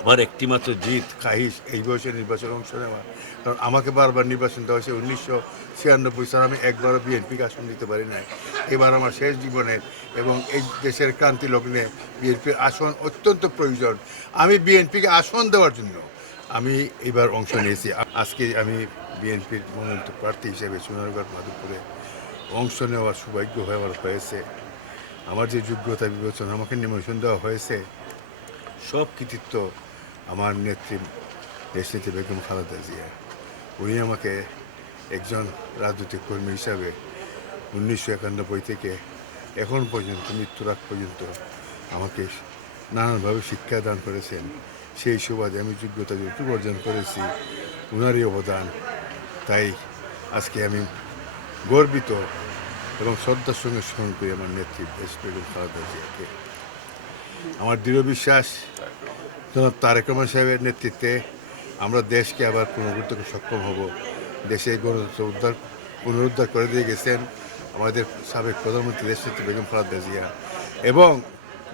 আমার একটিমাত্র জিত খাহিস এই বয়সে নির্বাচনে অংশ নেওয়া। কারণ আমাকে বারবার নির্বাচন দেওয়া হয়েছে 1996 সালে, আমি একবারও বিএনপিকে আসন দিতে পারি নাই। এবার আমার শেষ জীবনের এবং এই দেশের ক্রান্তি লগ্নে বিএনপির আসন অত্যন্ত প্রয়োজন। আমি বিএনপিকে আসন দেওয়ার জন্য আমি এবার অংশ নিয়েছি। আজকে আমি বিএনপির মনোনীত প্রার্থী হিসেবে সোনারগাঁও মাধবপুরে অংশ নেওয়ার সৌভাগ্য হয়ে আমার হয়েছে। আমার যে যোগ্যতা বিবেচনা আমাকে নিমন্ত্রণ দেওয়া হয়েছে, সব কৃতিত্ব আমার নেত্রী দেশনেত্রী বেগম খালেদা জিয়া। উনি আমাকে একজন রাজনৈতিক কর্মী হিসাবে 1991 থেকে এখন পর্যন্ত মৃত্যুর আগ পর্যন্ত আমাকে নানানভাবে শিক্ষা দান করেছেন। সেই সুবাদে আমি যোগ্যতা যতটুকু অর্জন করেছি ওনারই অবদান। তাই আজকে আমি গর্বিত এবং শ্রদ্ধার সঙ্গে স্মরণ করি আমার নেত্রী দেশ বেগম খালেদা জিয়াকে। আমার দৃঢ় বিশ্বাস জনাব তারেক রহমান সাহেবের নেতৃত্বে আমরা দেশকে আবার পুনরুদ্ধার করতে সক্ষম হব। দেশে গণতন্ত্র পুনরুদ্ধার করে দিয়ে গেছেন আমাদের সাবেক প্রধানমন্ত্রী দেশনেত্রী বেগম খালেদা জিয়া, এবং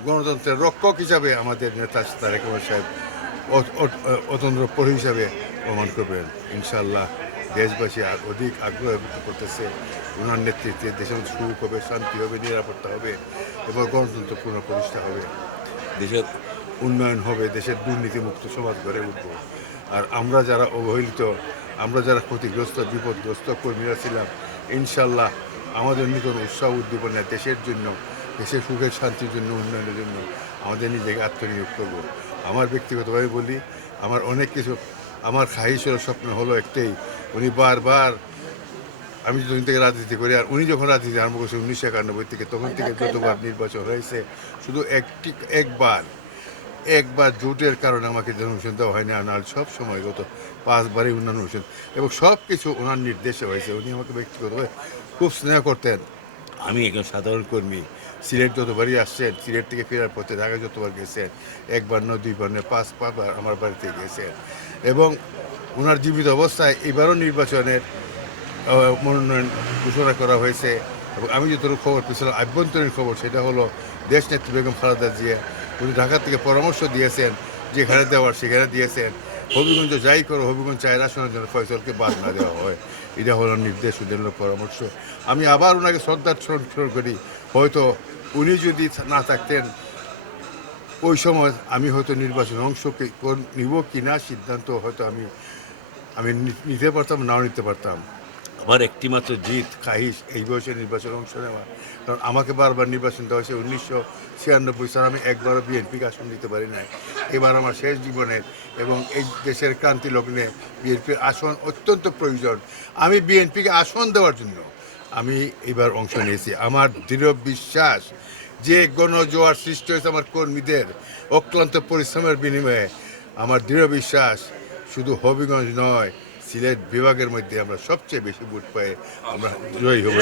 গণতন্ত্রের রক্ষক হিসাবে আমাদের নেতা তারেক রহমান সাহেব অতন্ত্র প্রহরী হিসাবে প্রমাণ করবেন। ইনশাআল্লাহ দেশবাসী আর অধিক আগ্রহ ব্যক্ত করতেছে ওনার নেতৃত্বে দেশের সুখ হবে, শান্তি হবে, নিরাপত্তা হবে এবং গণতন্ত্র পুনঃপ্রতিষ্ঠা হবে, দেশের উন্নয়ন হবে, দেশের দুর্নীতিমুক্ত সমাজ গড়ে উঠব। আর আমরা যারা অবহেলিত, আমরা যারা ক্ষতিগ্রস্ত বিপদগ্রস্ত কর্মীরা ছিলাম, ইনশাল্লাহ আমাদের নতুন উৎসাহ উদ্দীপনা দেশের জন্য, দেশের সুখের শান্তির জন্য, উন্নয়নের জন্য আমাদের নিজেকে আত্মনিয়োগ করব। আমার ব্যক্তিগতভাবে বলি, আমার অনেক কিছু, আমার খাহিশের স্বপ্ন হলো একটাই, উনি বারবার, আমি যখন থেকে রাজনীতি করি আর উনি যখন রাজনীতি আরম্ভ করছে 1991 থেকে, তখন থেকে যতবার নির্বাচন হয়েছে শুধু একবার জোটের কারণে আমাকে অনুমোদন দেওয়া হয়নি। আর সব সময় গত 5বারই উন্নয়ন অনুমোদন এবং সব কিছু ওনার নির্দেশে হয়েছে। উনি আমাকে ব্যক্তিগতভাবে খুব স্নেহ করতেন। আমি একজন সাধারণ কর্মী, সিলেট যতবারই আসছেন, সিলেট থেকে ফেরার পথে ঢাকায় যতবার গেছেন, একবার নয়, দুইবার নয়, 5বার আমার বাড়িতে গেছেন। এবং ওনার জীবিত অবস্থায় এবারও নির্বাচনের মনোনয়ন ঘোষণা করা হয়েছে। এবং আমি যতটুকু খবর পেয়েছিলাম আভ্যন্তরীণ খবর, সেটা হলো দেশনেত্রী বেগম খালেদা জিয়া উনি ঢাকা থেকে পরামর্শ দিয়েছেন, যেখানে দেওয়ার সেখানে দিয়েছেন। হবিগঞ্জ যাই করো, হবিগঞ্জ 4 আসনের জন্য ফয়সলকে বাদ না দেওয়া হয়, এটা হলো নির্দেশ, ওদের পরামর্শ। আমি আবার ওনাকে শ্রদ্ধার স্মরণ করি। হয়তো উনি যদি না থাকতেন ওই সময়, আমি হয়তো নির্বাচনে অংশ নিব কি না সিদ্ধান্ত হয়তো আমি নিতে পারতাম, নাও নিতে পারতাম। আমার একটিমাত্র জিত খাহিস এই বয়সে নির্বাচনে অংশ নেওয়া। কারণ আমাকে বারবার নির্বাচন দেওয়া হয়েছে 1996 সালে, আমি একবারও বিএনপিকে আসন দিতে পারি নাই। এবার আমার শেষ জীবনের এবং এই দেশের ক্রান্তি লগ্নে বিএনপির আসন অত্যন্ত প্রয়োজন। আমি বিএনপিকে আসন দেওয়ার জন্য আমি এবার অংশ নিয়েছি। আমার দৃঢ় বিশ্বাস যে গণজোয়ার সৃষ্টি হয়েছে আমার কর্মীদের অক্লান্ত পরিশ্রমের বিনিময়ে, আমার দৃঢ় বিশ্বাস শুধু হবিগঞ্জ নয়, সিলেট বিভাগের মধ্যে আমরা সবচেয়ে বেশি ভোট পেয়ে আমরা জয়ী হব।